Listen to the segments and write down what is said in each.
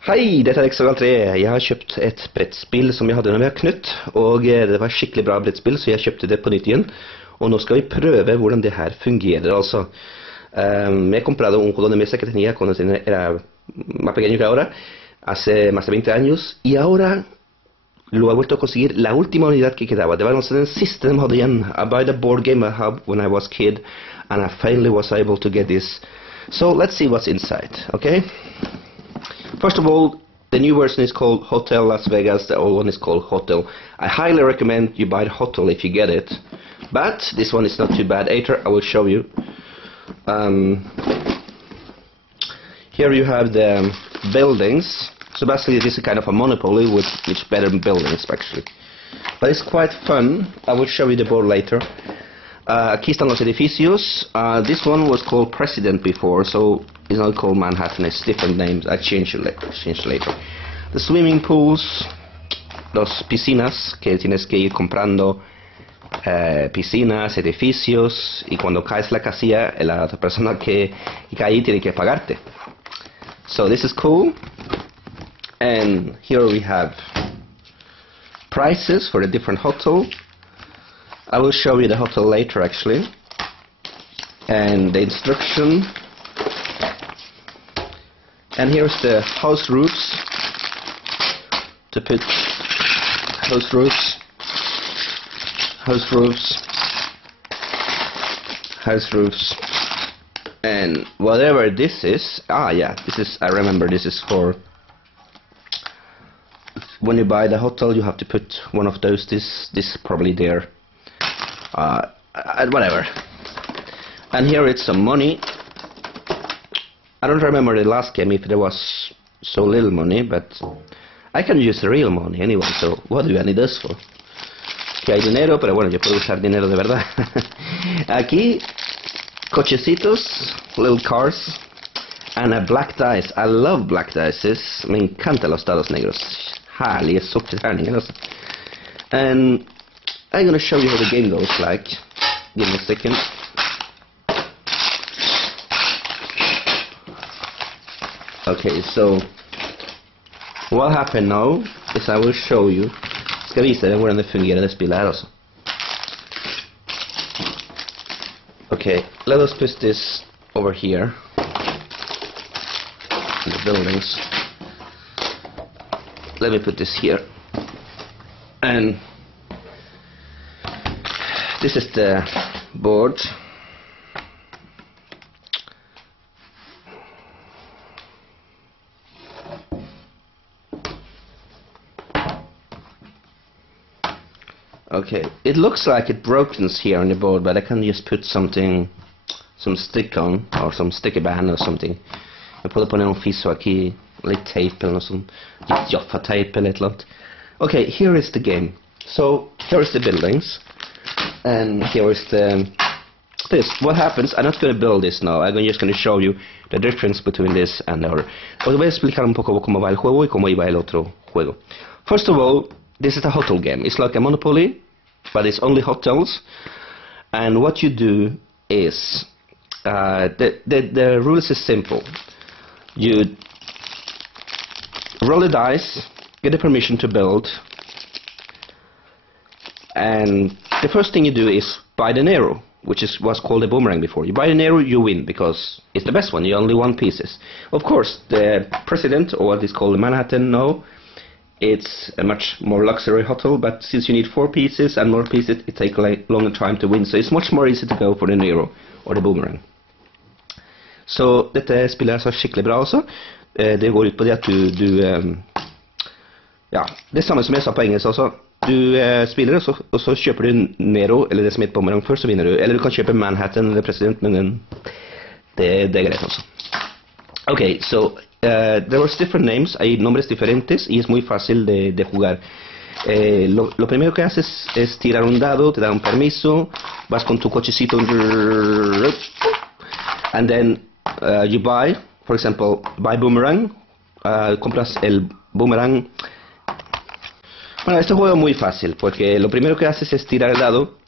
Hei, dette er Hexagon 3. Jeg har kjøpt et brettspill som jeg hadde når vi har knytt, og det var skikkelig bra brettspill, så jeg kjøpte det på nytt igjen. Og nå skal vi prøve hvordan det her fungerer, altså. Me he comprado un juego de mesa que tenía cuando era más pequeño que ahora, hace más de 20 años, y ahora lo he vuelto a conseguir la última unidad que quedaba. Det var altså den siste de hadde igjen. I bought a board game I had when I was kid, and I finally was able to get this. So let's see what's inside, okay? First of all, the new version is called Hotel Las Vegas, the old one is called Hotel. I highly recommend you buy the Hotel if you get it. But this one is not too bad either, I will show you. Here you have the buildings. So basically this is kind of a monopoly with better buildings actually. But it's quite fun, I will show you the board later. Aquí están los edificios. This one was called President before, so it's not called Manhattan, it's different names. I changed later. The swimming pools, los piscinas, que tienes que ir comprando piscinas, edificios, y cuando caes la casilla, la otra persona que cae ahí tiene que pagarte. So this is cool. And here we have prices for the different hotel. I will show you the hotel later actually, and the instruction, and here's the house roofs to put house roofs, and whatever this is. This is, I remember, this is for when you buy the hotel you have to put one of those. This is probably there. Whatever. And here it's some money. I don't remember the last game if there was so little money, but I can use the real money anyway, so what do I need this for? Es que hay dinero, pero bueno, yo puedo usar dinero de verdad. Aquí, cochecitos, little cars, and a black dice. I love black dice. Me encantan los dados negros. Härliga sockertärningar alltså. And I'm going to show you how the game goes like. Give me a second. Okay, so what happened now is I will show you. Ska visa dig hur det fungerar det spelet här alltså. Okay, let us put this over here in the buildings. Let me put this here. And this is the board. Okay, it looks like it brokens here on the board, but I can just put something, some stick on, or some sticky band or something. Jag puller på någon fisso aqui, lite tape eller något sånt, Jaffa-tape eller ett lot. Okay, here is the game. So, here is the buildings. And here is this. What happens, I'm not going to build this now, I'm just going to show you the difference between this and the other. Os voy a explicar un poco cómo va el juego y cómo iba el otro juego. First of all, this is a hotel game. It's like a Monopoly, but it's only hotels. And what you do is, the rules is simple. You roll the dice, get the permission to build, and the first thing you do is buy the Nero, which was called a boomerang before. You buy the Nero, you win, because it's the best one, you only won pieces. Of course, the President, or what is called the Manhattan now, it's a much more luxury hotel, but since you need 4 pieces and more pieces, it takes a longer time to win, so it's much more easy to go for the Nero, or the boomerang. Så dette spillet er så skikkelig bra også. Det går ut på det at det samme som jeg sa på engelsk også. Du spiller og så kjøper du Nero, eller det som heter boomerang først, så vinner du. Eller du kan kjøpe Manhattan eller President, men det er greit også. Okay, so there was different names, hay nombres diferentes y es muy fácil de jugar. Lo primero que haces es tirar un dado, te da un permiso, vas con tu cochecito and then you buy, for example, buy boomerang, compras el boomerang. Bueno, este juego es muy fácil porque lo primero que haces es tirar el dado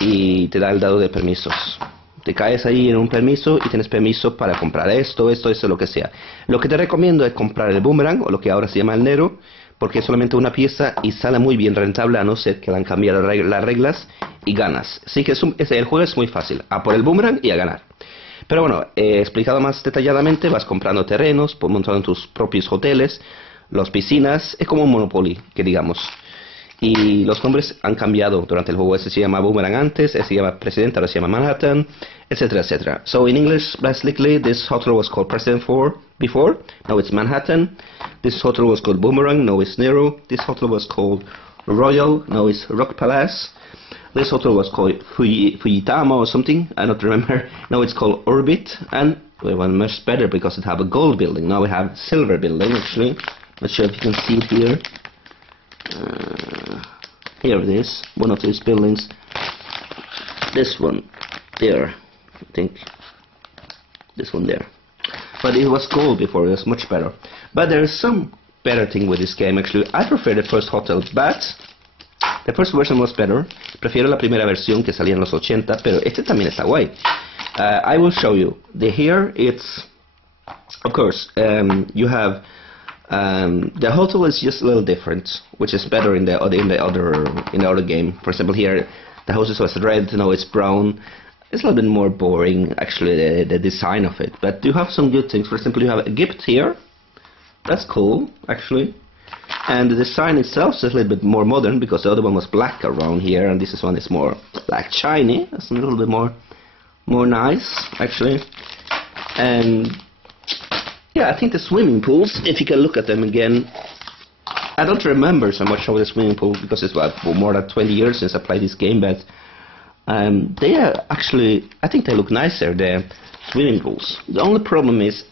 y te da el dado de permisos. te caes ahí en un permiso y tienes permiso para comprar esto, lo que sea. Lo que te recomiendo es comprar el boomerang, o lo que ahora se llama el Nero, porque es solamente una pieza y sale muy bien rentable, a no ser que le han cambiado las reglas y ganas. Así que el juego es muy fácil, a por el boomerang y a ganar. Pero bueno, explicado más detalladamente, vas comprando terrenos, montando tus propios hoteles, las piscinas, es como un Monopoly, que digamos. Y los nombres han cambiado durante el juego. Ese se llama Boomerang antes, ese se llama President, ahora se llama Manhattan, etcétera, etcétera. So in English, basically, this hotel was called President before, now it's Manhattan. This hotel was called Boomerang, now it's Nero. This hotel was called Royal, now it's Rock Palace. This hotel was called Fujitama or something, I don't remember. Now it's called Orbit, and we have one much better because it have a gold building. Now we have silver building, actually. Not sure if you can see it here. Here it is, one of these buildings. This one there, I think. This one there. But it was gold before, it was much better. But there is some better thing with this game, actually. I prefer the first hotel, but the first version was better. Prefiero la primera versión que salía en los 80, pero este también está guay. I will show you. Here it's, of course, you have the hotel is just a little different, which is better in the other game. For example, here the house was red, now it's brown. It's a little bit more boring, actually, the design of it. But you have some good things. For example, you have a gift here. That's cool, actually. And the design itself is a little bit more modern, because the other one was black around here, and this one is more like shiny. It's a little bit more nice, actually. And yeah, I think the swimming pools, if you can look at them again, I don't remember so much of the swimming pool, because it's more than 20 years since I played this game, but they are actually, I think they look nicer, the swimming pools. The only problem is,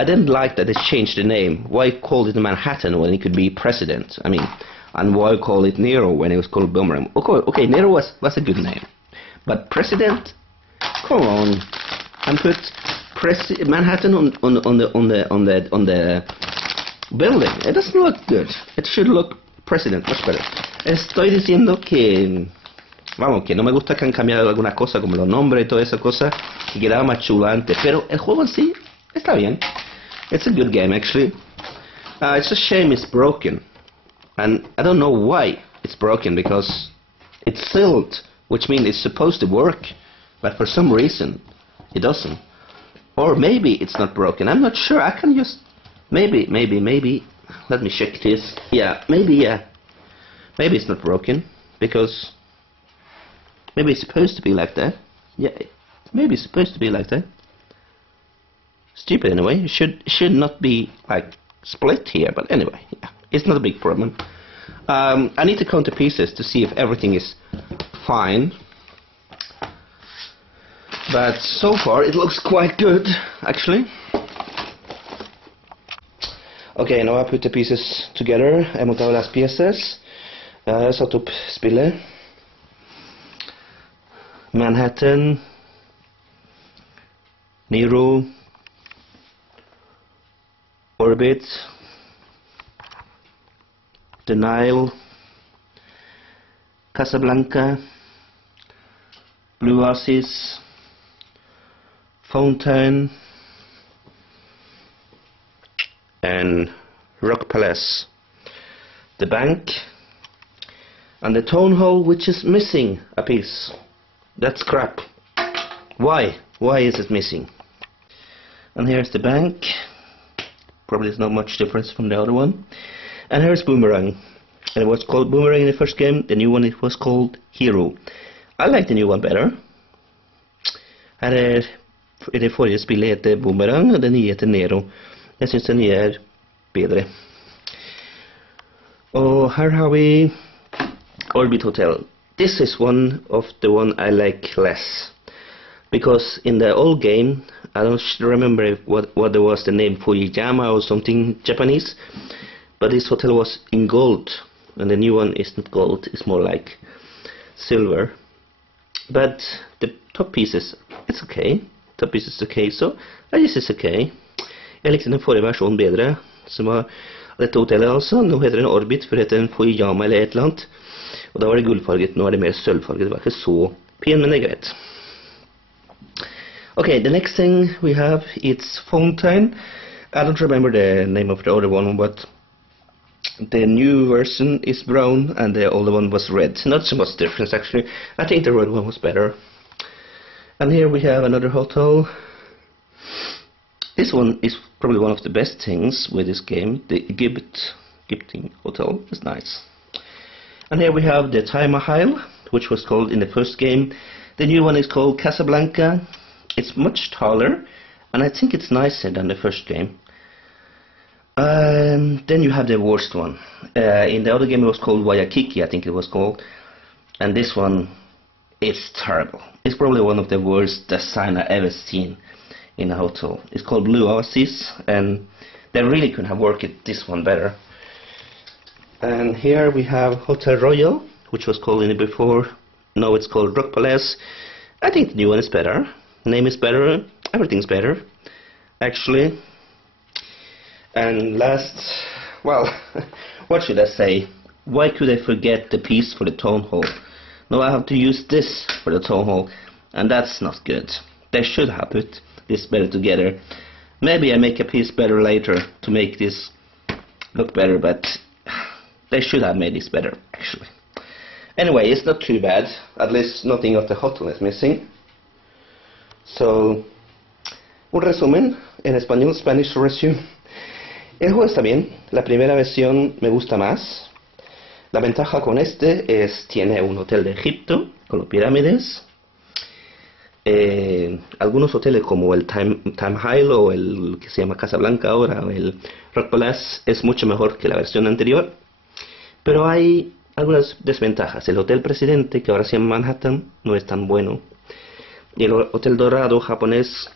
I didn't like that they changed the name. Why call it Manhattan when it could be President? I mean, and why call it Nero when it was called Boomerang? Okay, Nero was a good name, but President, come on, and put Manhattan on the building. It doesn't look good. It should look President, much better. Estoy diciendo que, vamos, que no me gusta que han cambiado algunas cosas como los nombres y toda esa cosa, que quedaba más chula antes, pero el juego en sí está bien. It's a good game, actually. It's a shame it's broken, and I don't know why it's broken, because it's sealed, which means it's supposed to work, but for some reason it doesn't. Or maybe it's not broken. I'm not sure. I can just maybe. Let me check this. Yeah, maybe it's not broken, because maybe it's supposed to be like that. Yeah, maybe it's supposed to be like that. Stupid anyway. It should not be like split here, but anyway, yeah, it's not a big problem. I need to count the pieces to see if everything is fine. But so far it looks quite good, actually. Okay, now I put the pieces together. Jeg har montado las piezas. Jeg har satt opp spillet. Manhattan, Nero, Orbit, the Nile, Casablanca, Blue Oasis, Fountain, and Rock Palace, the bank, and the town hall, which is missing a piece. That's crap. Why? Why is it missing? And here's the bank. Probably there's not much difference from the other one. And here's Boomerang. And it was called Boomerang in the first game. The new one, it was called Hero. I like the new one better. Her i det forrige spillet heter Boomerang, og det nye heter Nero. Jeg synes det nye er bedre. Og her har vi Orbit Hotel. This is one of the one I like less, because in the old game, I don't remember what there was the name, Fujiyama or something Japanese, but this hotel was in gold, and the new one is not gold, it's more like silver. But the top pieces, it's okay. Top pieces is okay, so I guess it's okay. Jeg likte den forrige versjonen bedre, som var dette hotellet altså. Nå heter den Orbit, for det heter en Fujiyama eller et eller annet. Og da var det gullfarget, nå er det mer sølvfarget. Det var ikke så pen, men det er greit. Okay, the next thing we have, it's Fountain. I don't remember the name of the other one, but the new version is brown and the older one was red. Not so much difference actually. I think the red one was better. And here we have another hotel. This one is probably one of the best things with this game. The Egyptian hotel is nice. And here we have the Taj Mahal, which was called in the first game. The new one is called Casablanca. It's much taller, and I think it's nicer than the first game. Then you have the worst one. In the other game it was called Waikiki, I think it was called. And this one is terrible. It's probably one of the worst design I've ever seen in a hotel. It's called Blue Oasis, and they really could have worked this one better. And here we have Hotel Royal, which was called in it before. Now it's called Rock Palace. I think the new one is better. The name is better. Everything's better, actually. And last, well, what should I say? Why could I forget the piece for the town hall? Now I have to use this for the town hall, and that's not good. They should have put this better together. Maybe I make a piece better later to make this look better, but they should have made this better, actually. Anyway, it's not too bad. At least nothing of the hotel is missing. So, un resumen en español, Spanish resume. El juego está bien. La primera versión me gusta más. La ventaja con este es tiene un hotel de Egipto con las pirámides. Algunos hoteles como el Taj Mahal o el que se llama Casablanca ahora o el Rock Palace es mucho mejor que la versión anterior. Pero hay algunas desventajas. El Hotel Presidente, que ahora se llama Manhattan, no es tan bueno. Y el Hotel Dorado japonés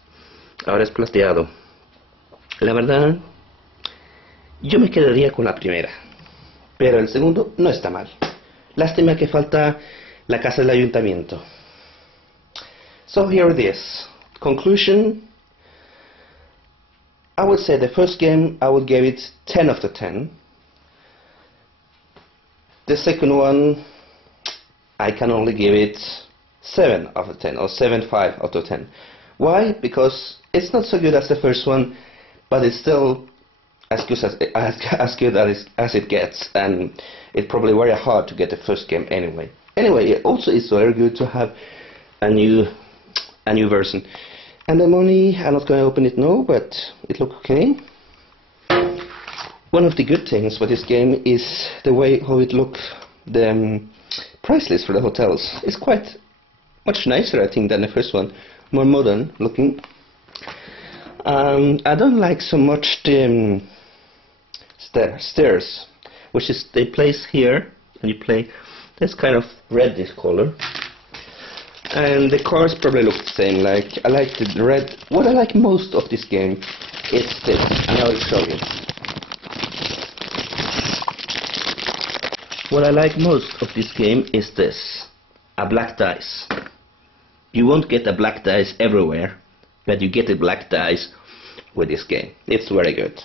ahora es plateado. La verdad, yo me quedaría con la primera. Pero el segundo no está mal. Lástima que falta la casa del ayuntamiento. So here it is. Conclusion. I would say the first game I would give it 10 out of 10. The second one I can only give it 7 out of 10 or 7.5 out of 10. Why? Because it's not so good as the first one, but it's still as good as it gets, and it's probably very hard to get the first game anyway. Anyway, it also is very good to have a new version. And the money, I'm not going to open it now, but it looks okay. One of the good things for this game is the way how it looks. The price list for the hotels is quite much nicer, I think, than the first one. More modern looking. I don't like so much the stairs, which is they place here, and you play. That's kind of reddish color. And the cars probably look the same. Like I like the red. What I like most of this game is this, and I will show you. What I like most of this game is this, a black dice. You won't get a black dice everywhere, but you get a black dice with this game. It's very good.